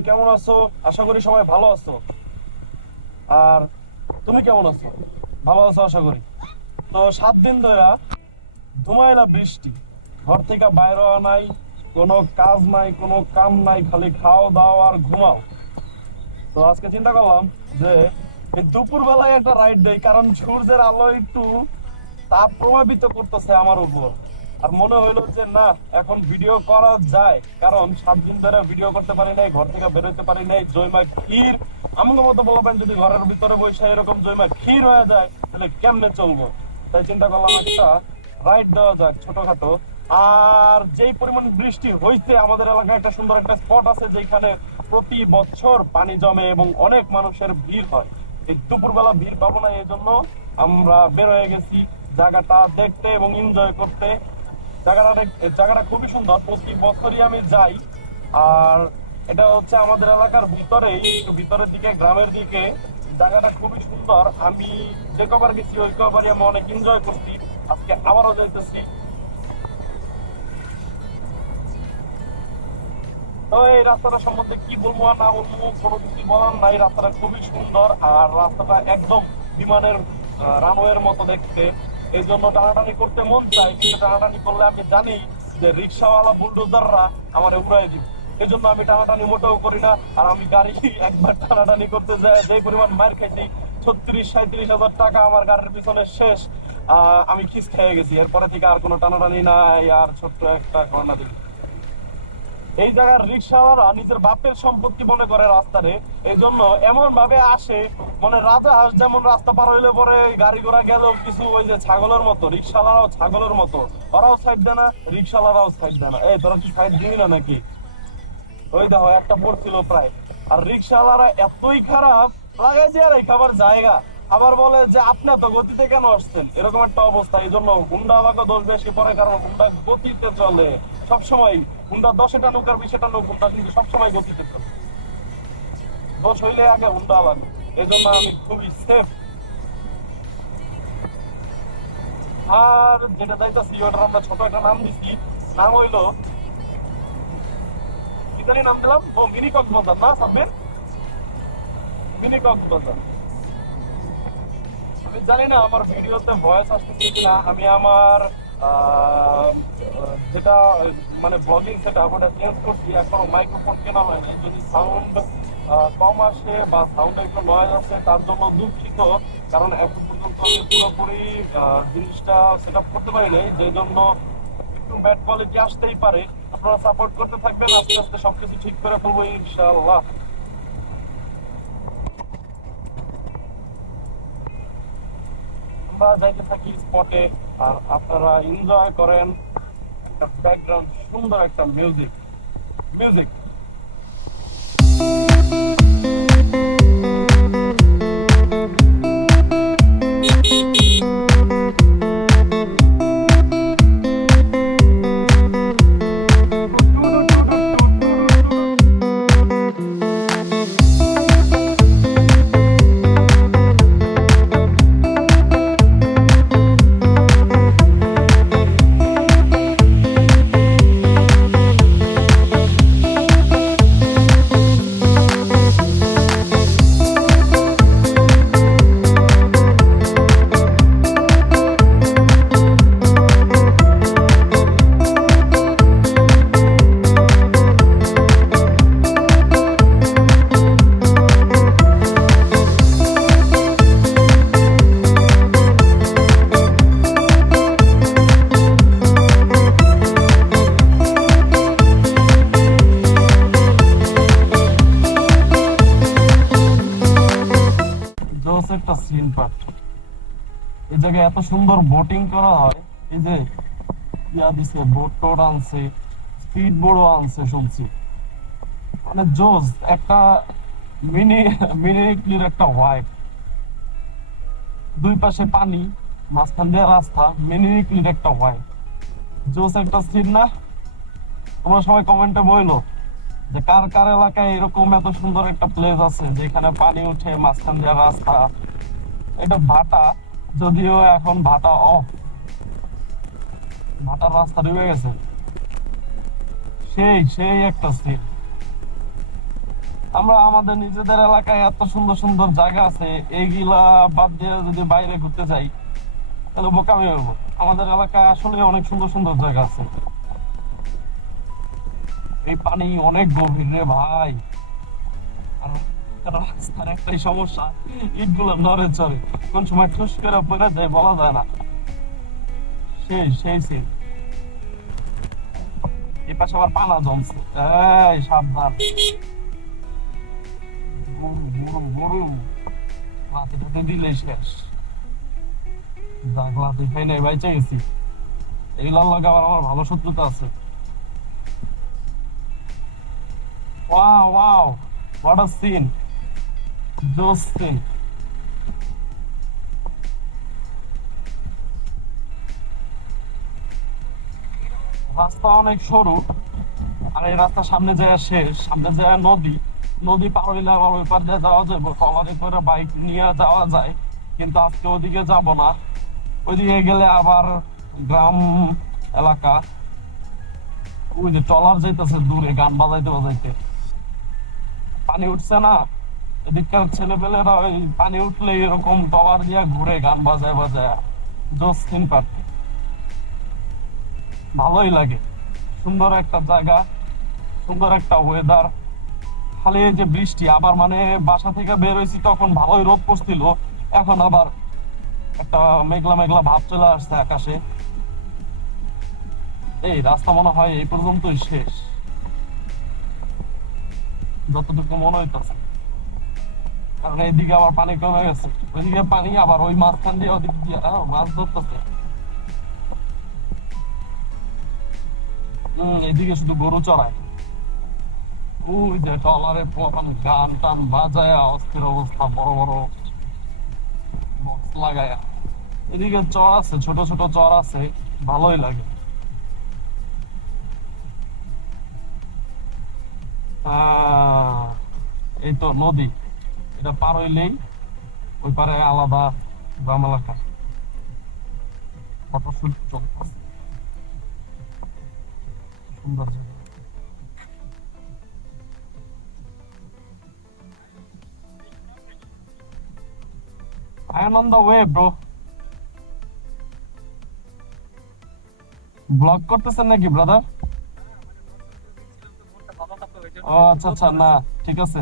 সবাই কেমন আছো? আশা করি সবাই ভালো আছো। আর তুমি কেমন আছো? ভালো আছো আশা করি। তো 7 দিন ধরে ধুমাইলা বৃষ্টি, ঘর থেকে বাইরে হওয়া নাই, কোনো কাজ নাই, কোনো কাম নাই, খালি খাও দাও আর ঘুমাও। তো আজকে চিন্তা করলাম যে এই দুপুর বেলায় একটা রাইড দেই, কারণ সূর্যের আলো একটু তাপ প্রভাবিত করতেছে আমার উপর। আর মনে হইলো যে না, এখন ভিডিও করা যায়, কারণ 7 দিন ধরে ভিডিও করতে পারি নাই, ঘর থেকে বেরোতে পারি নাই। জয়মা ক্ষীর, আমার মতো বলবেন যদি ঘরের ভিতরে বসে এরকম জয়মা ক্ষীর হয়ে যায় তাহলে কেমনে চলবো। তাই চিন্তা করলাম একটা রাইড দেওয়া যাক ছোটখাটো। আর যেই পরিমাণ বৃষ্টি হইছে, আমাদের এলাকায় একটা সুন্দর একটা স্পট আছে যেখানে প্রতি বছর পানি জমে এবং অনেক মানুষের ভিড় হয়। এই দুপুরবেলা ভিড় পাবো না, এই জন্য আমরা বের হয়ে গেছি জায়গাটা দেখতে এবং এনজয় করতে। জায়গাটা খুবই সুন্দর, প্রতি বছরই আমি যাই। আর এটা হচ্ছে আমাদের এলাকার ভিতরেই, একটু ভিতরের দিকে, গ্রামের দিকে। জায়গাটা খুবই সুন্দর। আমি যে কবার গেছি ওই কবারই আমি অনেক এনজয় করছি, আজকে আবারও যাইতেছি। তো এই রাস্তাটা সম্বন্ধে কি বলবো আর না বলবো, কোনো কিছু বলার নাই। রাস্তাটা খুবই সুন্দর, আর রাস্তাটা একদম বিমানের রানওয়ের মতো দেখতে। এই জন্য টানাটানি করতে মন চায়, কিন্তু টানাটানি করলে আমি জানি যে রিক্সাওয়ালা বুলডোজাররা আমার উড়াই দিবে। এই জন্য আমি টানাটানি মোটেও করি না। আর আমি গাড়ি একবার টানাটানি করতে যাই, যে পরিমাণ মার খাইছি, 36-37 হাজার টাকা আমার গাড়ির পিছনে শেষ। আমি খিস খেয়ে গেছি। এরপরে থেকে আর কোনো টানাটানি নাই। আর ছোট্ট একটা ঘটনা দিই, এই জায়গার রিক্সাওয়ালারা নিজের বাপের সম্পত্তি মনে করে রাস্তারে। এই জন্য এমন ভাবে আসে, মানে রাজা হাঁস যেমন রাস্তা পার হইলে পরে গাড়ি ঘোড়া গেল কিছু, ওই যে ছাগলের মতো রিক্সাওয়ালারাও ছাগলের মতো, ওরাও সাইড দেয় না, রিক্সাওয়ালারাও সাইড দেয় না। এই তোরা কি সাইড দিবি না নাকি? ওই দেখো একটা পড়ছিল প্রায়। আর রিক্সাওয়ালারা এতই খারাপ, লাগাই দিয়ে আর এই খাবার জায়গা, আবার বলে যে আপনি এত গতিতে কেন আসছেন, এরকম একটা অবস্থা। এই জন্য হুন্ডা আলাকে দোষ বেশি পড়ে, কারণ হুন্ডা গতিতে চলে সবসময়। হুন্ডা 10 টানুক আর 20 টানুক, হুন্ডা কিন্তু সবসময় গতিতে চলে। দোষ হইলে আগে হুন্ডা আলাদা। এই জন্য আমি খুবই সেফ। আর যেটা যাইতাছি ওটার আমরা ছোট একটা নাম দিচ্ছি, নাম হইলো, কি জানি নাম দিলাম, ও মিনি কক্সবাজার। না সাব্বির, মিনি কক্সবাজার। আমি জানি না আমার ভিডিওতে ভয়েস আসতেছে কিনা। আমি আমার যেটা মানে ব্লগিং সেটা ওটা চেঞ্জ করছি, এখনো মাইক্রোফোন কেনা হয় না। যদি সাউন্ড কম আসে বা সাউন্ডে একটু নয়েজ আসে তার জন্য দুঃখিত, কারণ এখন পর্যন্ত আমি পুরোপুরি জিনিসটা সেট আপ করতে পারি নাই, যে জন্য একটু ব্যাড কোয়ালিটি আসতেই পারে। আপনারা সাপোর্ট করতে থাকবেন, আস্তে আস্তে সবকিছু ঠিক করে ফেলবো ইনশাআল্লাহ। আমরা যাইতে থাকি স্পটে, আর আপনারা এনজয় করেন। একটা ব্যাকগ্রাউন্ড, সুন্দর একটা মিউজিক মিউজিক জোস একটা সিন পার্ট। এই জায়গায় এত সুন্দর বোটিং করা হয়। এই যে ইয়া দিছে, বোট টোট আনছে, স্পিড বোর্ডও আনছে শুনছি। মানে জোস একটা মিনি মিনি ইটলির একটা হোয়াইট, দুই পাশে পানি, মাঝখান দিয়ে রাস্তা, মিনি ইটলির একটা হোয়াইট। জোস একটা সিন না? তোমরা সবাই কমেন্টে বইলো যে কার কার এলাকায় এরকম এত সুন্দর একটা প্লেস আছে যেখানে পানি উঠে, মাঝখান দিয়ে রাস্তা। এটা ভাটা, যদিও এখন ভাটা অফ, ভাটার রাস্তা ডুবে গেছে। সেই সেই একটা সিন। আমরা আমাদের নিজেদের এলাকায় এত সুন্দর সুন্দর জায়গা আছে, এইগুলা বাদ দিয়ে যদি বাইরে ঘুরতে যাই তাহলে বোকামি হবো। আমাদের এলাকায় আসলে অনেক সুন্দর সুন্দর জায়গা আছে। এই পানি অনেক গভীর রে ভাই। আর রাস্তার একটাই সমস্যা, ইট গুলো নড়ে চড়ে, কোন সময় ঠুস করে পড়ে যায় বলা যায় না। সেই সেই সেই এই পাশে আবার পানা জমছে, এই সাবধান। গরু গরু গরু লাঠি টাঠি দিলে শেষ। যাক লাঠি খাই নাই, বাইচে গেছি। এইগুলোর লাগে আবার আমার ভালো শত্রুতা আছে। Wow wow, what a scene, জোস সিন। রাস্তা অনেক সরু, আর এই রাস্তা সামনে যায় শেষ, সামনে যায় নদী। নদী পার হইলে আবার ওই পার দিয়ে যাওয়া যাবে, ট্রলারে করে বাইক নিয়ে যাওয়া যায়। কিন্তু আজকে ওদিকে যাব না, ওইদিকে গেলে আবার গ্রাম এলাকা। ওই যে ট্রলার যাইতেছে দূরে গান বাজাইতে বাজাইতে, পানি উঠছে না। এদিককার ছেলেপেলেরা ওই পানি উঠলে এরকম ট্রলার দিয়ে ঘুরে গান বাজায় বাজায়। জোস সিন পার্ক, ভালোই লাগে। সুন্দর একটা জায়গা, সুন্দর একটা ওয়েদার। খালি এই যে বৃষ্টি, আবার মানে বাসা থেকে বের হয়েছি তখন ভালোই রোদ পড়ছিল, এখন আবার একটা মেঘলা মেঘলা ভাব চলে আসছে আকাশে। এই রাস্তা মনে হয় এই পর্যন্তই শেষ, যতটুকু মনে হইতেছে। কারণ এইদিকে আবার পানি কমে গেছে, ওইদিকে পানি, আবার ওই মাঝখান দিয়ে ওদিক দিয়ে মাছ ধরতেছে। এদিকে শুধু গরু চড়ায়। ওই যে ট্রলারে গান টান বাজায় অস্থির অবস্থা, বড় বড় বক্স লাগায়া। এদিকে চর আছে, ছোট ছোট চর আছে, ভালোই লাগে। এই তো নদী, এটা পার হইলেই ওই পারে আলাদা গ্রাম এলাকা। ফটোশুট চলতেছে, সুন্দর জায়গা। I am on the way, bro. Blog করতেছেন নাকি ব্রাদার? ও আচ্ছা আচ্ছা, না ঠিক আছে।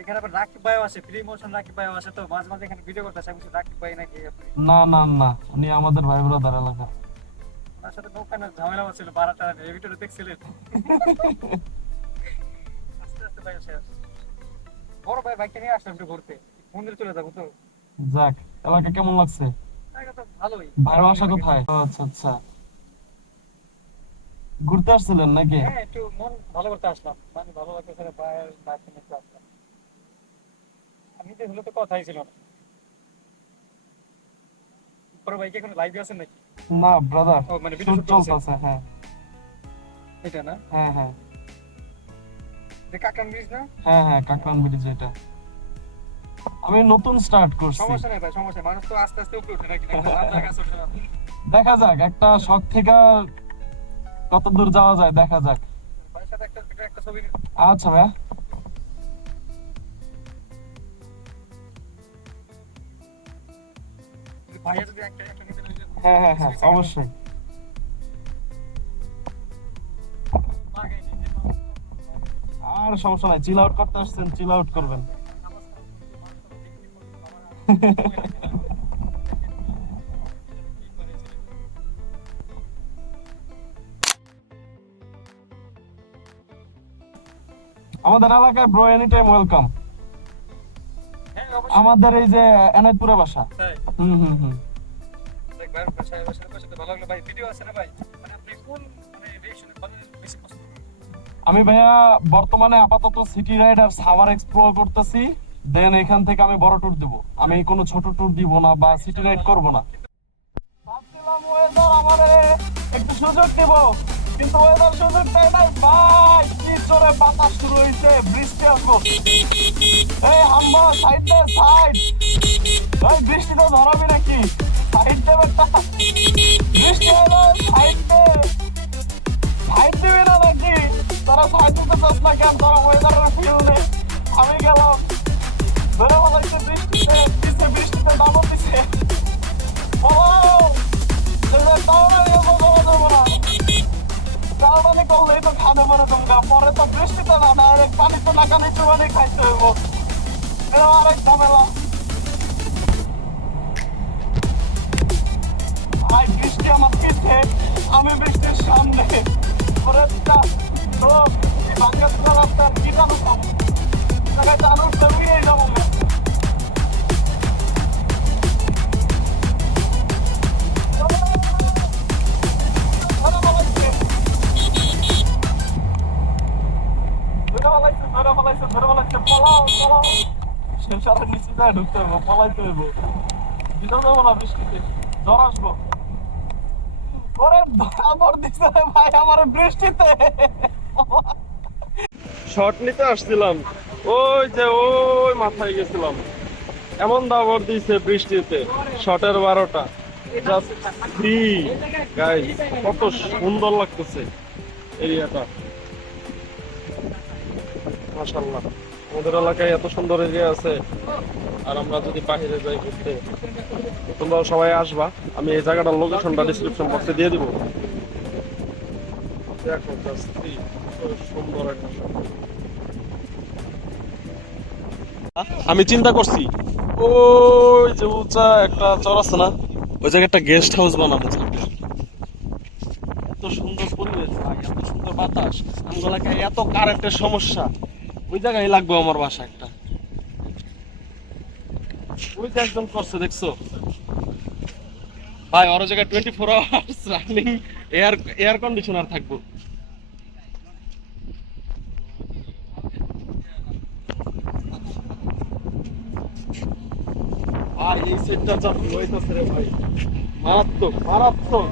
এখানে আবার রাকিব ভাইও আছে, ফ্রি মোশন রাকিব ভাইও আছে, তো মাঝে মাঝে এখানে ভিডিও করতেছে। আমি রাকিব ভাই নাকি আপনি? না না না, উনি আমাদের ভাই ব্রাদার এলাকা। ওনার সাথে নৌকানোর ঝামেলা হচ্ছিল, বারাটা এই ভিডিওটা দেখছিলেন। আস্তে আস্তে ভাই শেষ। বড় ভাই বাইকটা নিয়ে আসলাম একটু ঘুরতে, মন্দিরে চলে যাবো তো। যাক, এলাকা কেমন লাগছে? জায়গা তো ভালোই। ভাইয়ের বাসা কোথায়? ও আচ্ছা আচ্ছা, ঘুরতে আসছিলেন নাকি? হ্যাঁ, একটু মন ভালো করতে আসলাম, মানে ভালো লাগতেছে ভাইয়ের বাইকটা নিয়ে একটু আসলাম। আমি তো হলে তো কথাই ছিল না। বড় ভাই কি এখন লাইভে আছেন নাকি? না ব্রাদার, ও মানে ভিডিও শুট শুট করতেছেন? চলতেছে। হ্যাঁ এটা না, হ্যাঁ হ্যাঁ যে কাকান ব্রিজ না? হ্যাঁ হ্যাঁ, কাকরান ব্রিজ এটা। আমি নতুন স্টার্ট করছি। সমস্যা নেই ভাই, সমস্যা নেই। মানুষ তো আস্তে আস্তে উপরে উঠে নাকি, নাকি আপনার কাছে উঠে না? দেখা যাক, একটা শখ থেকে কত দূর যাওয়া যায় দেখা যাক। ভাইয়ের সাথে একটা একটা ছবি। আচ্ছা ভাইয়া। ভাইয়া যদি একটা একটা নিতে নিতে হ্যাঁ হ্যাঁ হ্যাঁ, অবশ্যই। আর সমস্যা নাই, চিল আউট করতে আসছেন, চিল আউট করবেন। আমাদের এলাকায় ব্রো এনি টাইম ওয়েলকাম। হ্যাঁ অবশ্যই। আমাদের এই যে এনায়তপুরে বাসা। তাই হুম হুম হুম। দেখ ভাই, ভাইয়ের সাথে ভালো লাগলো ভাই। ভিডিও আছে না ভাই? মানে আপনি কোন মানে রিয়েকশনে ভালো বেশি পছন্দ করেন? আমি ভাইয়া বর্তমানে আপাতত সিটি রাইড আর সাভার এক্সপ্লোর করতেছি, দেন এখান থেকে আমি বড় ট্যুর দিব। আমি কোনো ছোট ট্যুর দিব না বা সিটি রাইড করব না। ভাবছিলাম ওয়েদার আমারে একটু সুযোগ দেব, কিন্তু ওয়েদার সুযোগ দেয় নাই ভাই। কি জোরে বাতাস শুরু হইছে, বৃষ্টি আসবো। এই হাম্বা, সাইড দে সাইড। ভাই বৃষ্টি তো ধরাবি নাকি? সাইড দে বেটা, বৃষ্টি হলো, সাইড দে। সাইড দিবি না নাকি? তো তোরা সাইকেলতে চাস না কেন? তোরা ওয়েদারের ফিল নেই। আমি গেলাম ধরে বলাইছে বৃষ্টিতে দিছে, বৃষ্টিতে দামও দিছে। ও দাওড়ানি দেবো না, দাওড়ানি করলেই তো খাবে মনে তোমরা। পরে তো বৃষ্টিতে না, ডাইরেক্ট পানিতে নাকানি চুবানি খাইতে হইব। এটা আরেক ঝামেলা। ভাই বৃষ্টি আমার পিছে, আমি বৃষ্টির সামনে। পরে বাংলা রাস্তার কি জানো খাবো, জানো উড়িয়ে যাবো। সংসারের নিচে যায় ঢুকতে হইব, পলাইতে হইব। দিতেও যাবো না বৃষ্টিতে, জ্বর আসবো। ওরে আমার দিছে রে ভাই, আমার বৃষ্টিতে শর্ট নিতে আসছিলাম, ওই যে ওই মাথায় গেছিলাম, এমন দাবর দিছে বৃষ্টিতে। শর্টের 12টা জাস্ট ফ্রি গাইস। কত সুন্দর লাগতেছে এরিয়াটা, মাশাআল্লাহ। আমাদের এলাকায় এত সুন্দর এরিয়া আছে, আর আমরা যদি বাইরে যাই ঘুরতে, তোমরা সবাই আসবা। আমি এই জায়গাটার লোকেশনটা ডেসক্রিপশন বক্সে দিয়ে দিব। দেখো জাস্ট সুন্দর একটা শহর। আমি চিন্তা করছি ওই যে উঁচা একটা চর আছে না, ওই জায়গায় একটা গেস্ট হাউস বানাবো। এত সুন্দর পরিবেশ ভাই, এত সুন্দর বাতাস, আমার এলাকায় এত কারেন্টের সমস্যা, ওই জায়গায় লাগবে আমার বাসা একটা। ওই যে একজন করছে দেখছো ভাই, ওর জায়গায় 24 আওয়ার্স রানিং এয়ার কন্ডিশনার থাকবো। ভাই এই সেটটা যা হইতাছে রে ভাই, মারাত্মক মারাত্মক।